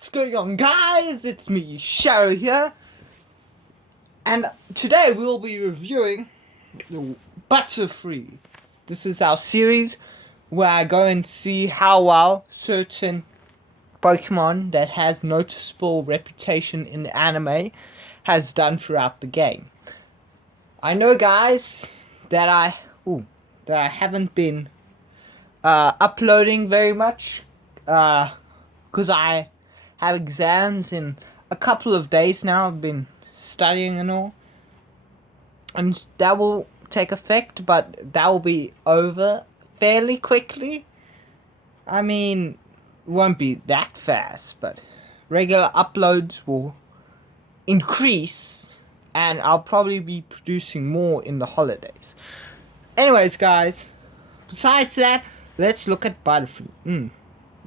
What's going on, guys? It's me, Sharo here, and today we'll be reviewing the Butterfree. This is our series where I go and see how well certain Pokemon that has noticeable reputation in the anime has done throughout the game. I know, guys, that I haven't been uploading very much because I have exams in a couple of days now. I've been studying and all, and that will take effect, but that will be over fairly quickly. I mean, it won't be that fast, but regular uploads will increase, and I'll probably be producing more in the holidays. Anyways, guys, besides that, let's look at butterfree.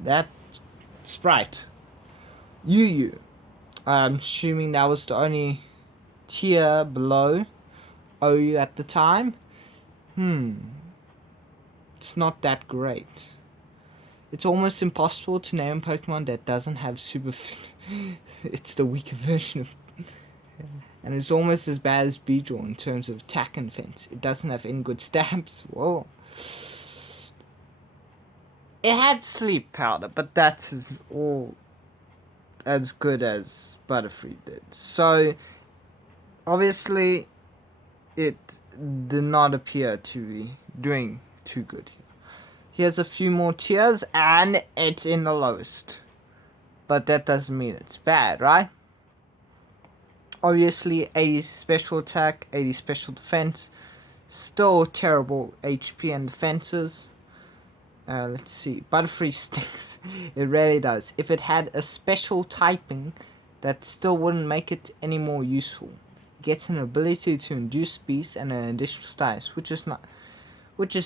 That sprite. Yu. I'm assuming that was the only tier below OU at the time. It's not that great. It's almost impossible to name a Pokemon that doesn't have super it's the weaker version of and it's almost as bad as Beedrill in terms of attack and defense. It doesn't have any good stabs. Whoa. It had sleep powder, but that's all as good as Butterfree did. So obviously it did not appear to be doing too good here. Here's a few more tiers and it's in the lowest. But that doesn't mean it's bad, right? Obviously 80 special attack, 80 special defense. Still terrible HP and defenses. Let's see. Butterfree stinks. It really does. If it had a special typing, that still wouldn't make it any more useful. It gets an ability to induce beasts and an additional status, which is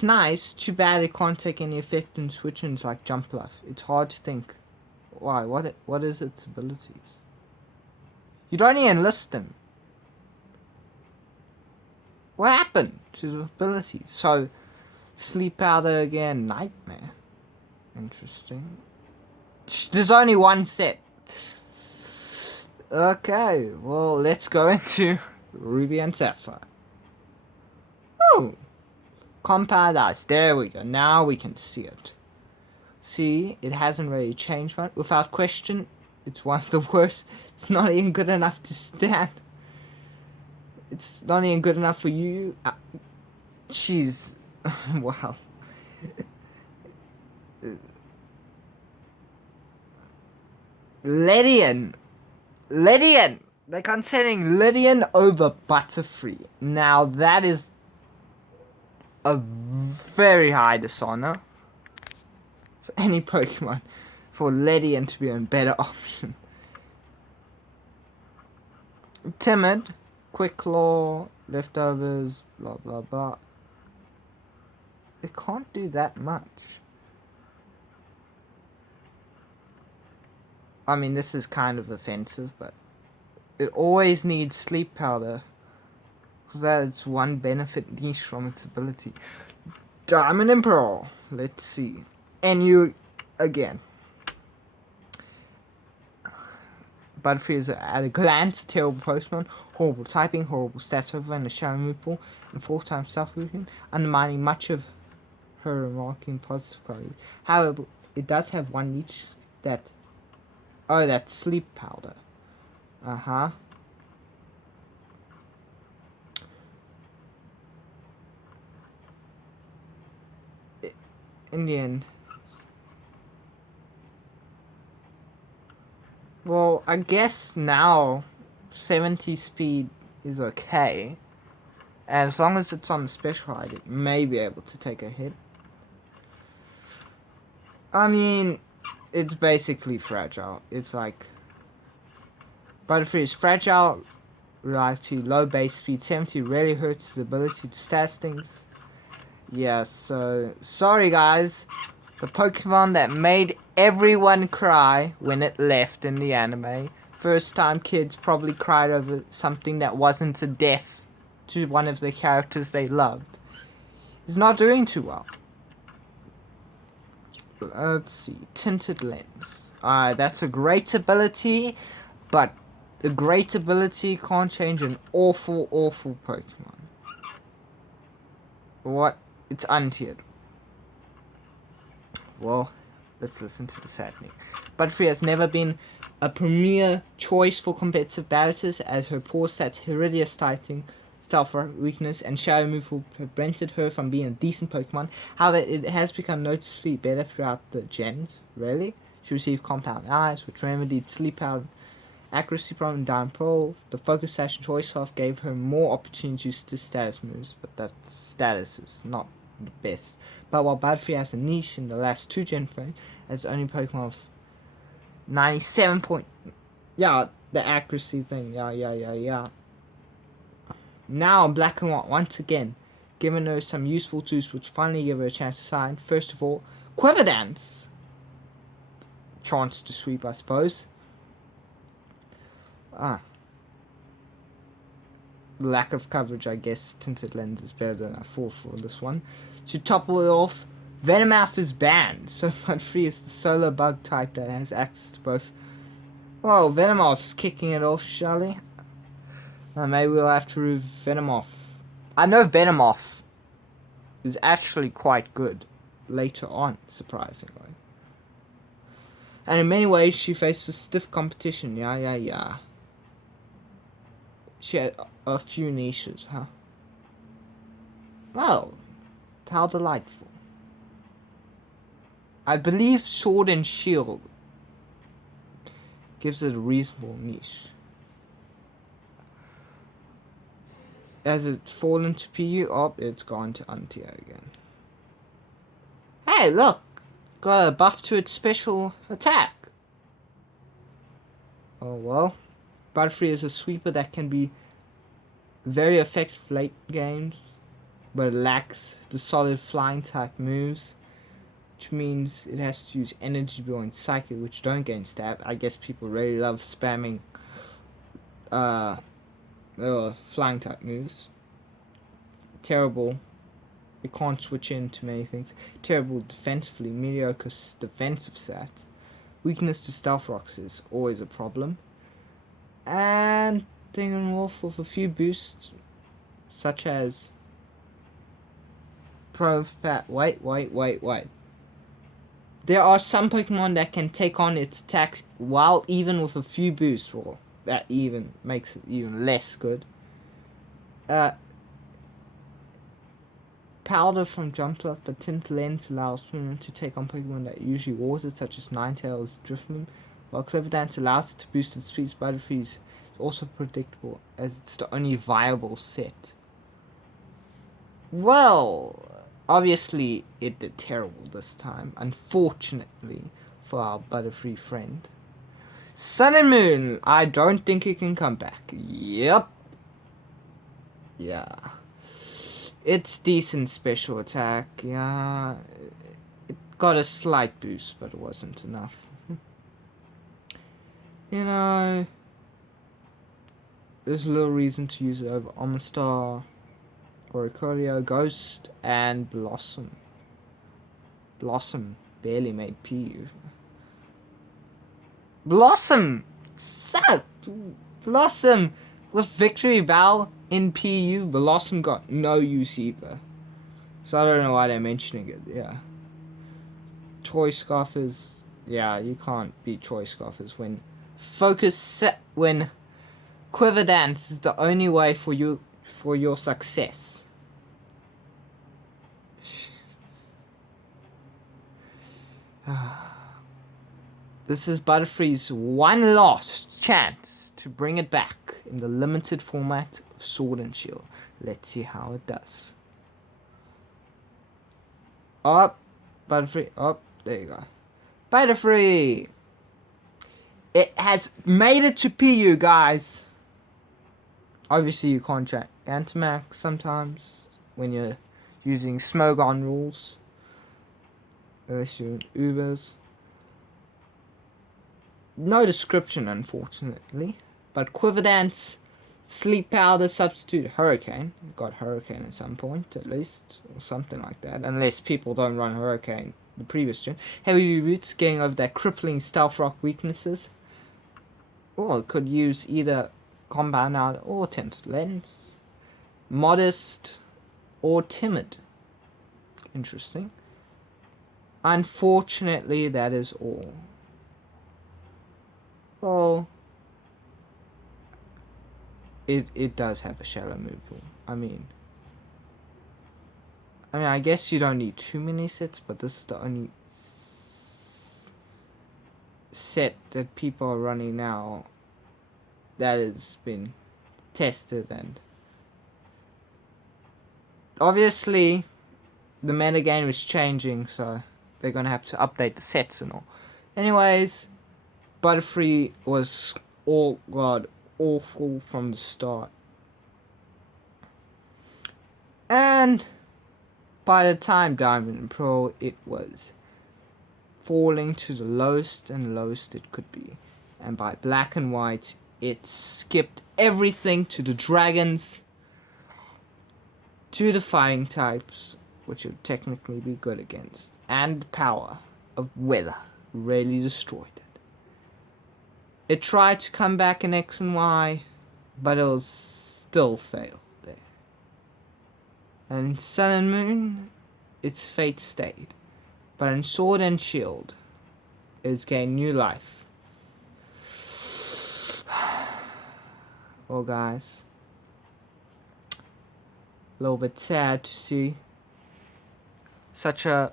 nice. Too bad it can't take any effect in switch-ins like Jump Life. It's hard to think. Why? What is its abilities? You don't even list them. What happened to the abilities? So, sleep powder again, nightmare. Interesting. There's only one set. Okay, well, let's go into Ruby and Sapphire. Oh, compound ice. There we go. Now we can see it. See, it hasn't really changed much. Without question, it's one of the worst. It's not even good enough to stand. It's not even good enough for you. Jeez. Wow. Lydian. They're considering Lydian over Butterfree. Now that is a very high dishonor for any Pokemon, for Lydian to be a better option. Timid, Quick Claw, Leftovers, blah blah blah. It can't do that much. I mean, this is kind of offensive, but it always needs sleep powder, because that's one benefit niche from its ability. Diamond and Pearl. Let's see. And you again. Butterfree is at a glance a terrible Pokemon, horrible typing, horrible stats over and a shadow move pool, and 4 times self-movement, undermining much of her remarking positive qualities. However, it does have one niche that that's sleep powder. In the end, well, I guess now 70 speed is okay, and as long as it's on the special hide, it may be able to take a hit. I mean, it's basically fragile. It's like Butterfree is fragile, relies to low base speed. 70 really hurts his ability to stat things. Yeah, so sorry guys. The Pokemon that made everyone cry when it left in the anime. First time kids probably cried over something that wasn't a death to one of the characters they loved. Is not doing too well. Let's see. Tinted Lens. That's a great ability, but a great ability can't change an awful Pokemon. What? It's untiered. Well, let's listen to the saddening. Butterfree has never been a premier choice for competitive battles, as her poor stats, Hereditary Stiting, Stealth Weakness, and Shadow Move will have prevented her from being a decent Pokemon. However, it has become noticeably better throughout the gens. Really? She received Compound Eyes, which remedied Sleep Power, accuracy problem, Down Pro. The Focus Sash and Choice Off gave her more opportunities to status moves, but that status is not the best. But while Butterfree has a niche in the last 2 gen frame, as the only Pokemon of 97 point... Yeah, the accuracy thing, yeah. Now Black and White once again, giving her some useful tools which finally give her a chance to shine. First of all, Quiver Dance. Chance to sweep, I suppose. Lack of coverage, I guess. Tinted Lens is better than I thought for this one. To topple it off, Venomoth is banned, so Butterfree is the solo bug type that has access to both. Well, Venomoth's kicking it off, surely. Maybe we'll have to remove Venomoth. I know Venomoth is actually quite good later on, surprisingly. And in many ways, she faces stiff competition, yeah. She had a few niches, huh? Well, how delightful. I believe Sword and Shield gives it a reasonable niche. Has it fallen to PU? Oh, it's gone to Untier again. Hey, look! Got a buff to its special attack. Oh well. Butterfree is a sweeper that can be very effective late games, but it lacks the solid flying type moves, which means it has to use Energy Ball and Psychic, which don't gain stab. I guess people really love spamming flying type moves. Terrible. It can't switch into many things. Terrible defensively, mediocre defensive stat. Weakness to Stealth Rocks is always a problem. And thinking off with a few boosts, such as wait. There are some Pokemon that can take on its attacks while even with a few boosts. Well, that even makes it even less good. Powder from Jumpluff, but Tint Lens allows Pokemon to take on Pokemon that usually wars it, such as Ninetales, Drifloon, while Clever Dance allows it to boost its speed. Butterfree is also predictable, as it's the only viable set. Well, obviously it did terrible this time, unfortunately for our Butterfree friend. Sun and Moon, I don't think it can come back. Yep. Yeah. It's decent special attack, yeah. It got a slight boost, but it wasn't enough. You know, there's little reason to use it over Omastar, Oricorio, Ghost, and Blossom. Blossom barely made PU. Blossom sucked! Blossom with Victory Bow in PU, Blossom got no use either. So I don't know why they're mentioning it, yeah. Toy Scoffers, yeah, you can't beat Toy Scoffers when when Quiver Dance is the only way for your success. This is Butterfree's one last chance to bring it back in the limited format of Sword and Shield. Let's see how it does. Up, Butterfree, up, there you go. Butterfree! It has made it to PU, guys. Obviously you can't track Gigantamax sometimes when you're using Smogon rules. Unless you're in Ubers. No description, unfortunately. But Quiver Dance, Sleep Powder, Substitute Hurricane. Got Hurricane at some point, at least. Or something like that. Unless people don't run Hurricane the previous gen. Heavy boots, getting over their crippling stealth rock weaknesses. Or it could use either compound out or tinted lens. Modest or timid. Interesting. Unfortunately, that is all. Well, it does have a shallow move pool. I mean, I guess you don't need too many sets, but this is the only set that people are running now that has been tested, and obviously the metagame is changing, so they're gonna have to update the sets and all. Anyways, butterfree was awful from the start, and by the time Diamond and Pearl, it was falling to the lowest and lowest it could be, and by Black and White it skipped everything to the dragons, to the fighting types, which would technically be good against, and the power of weather really destroyed it. It tried to come back in X and Y, but it was still failed there. And in Sun and Moon, its fate stayed, but in Sword and Shield, it has gained new life. Well, guys, a little bit sad to see such a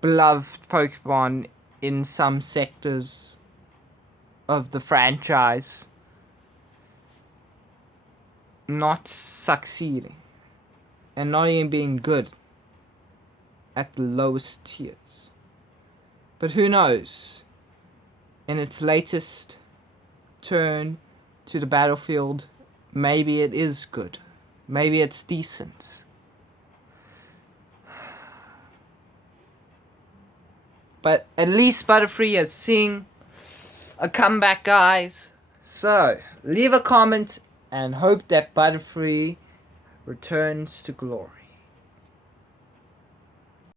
beloved Pokemon in some sectors of the franchise not succeeding, and not even being good at the lowest tiers. But who knows, in its latest turn to the battlefield, maybe it is good, maybe it's decent. But at least Butterfree has seen a comeback, guys. So leave a comment and hope that Butterfree returns to glory.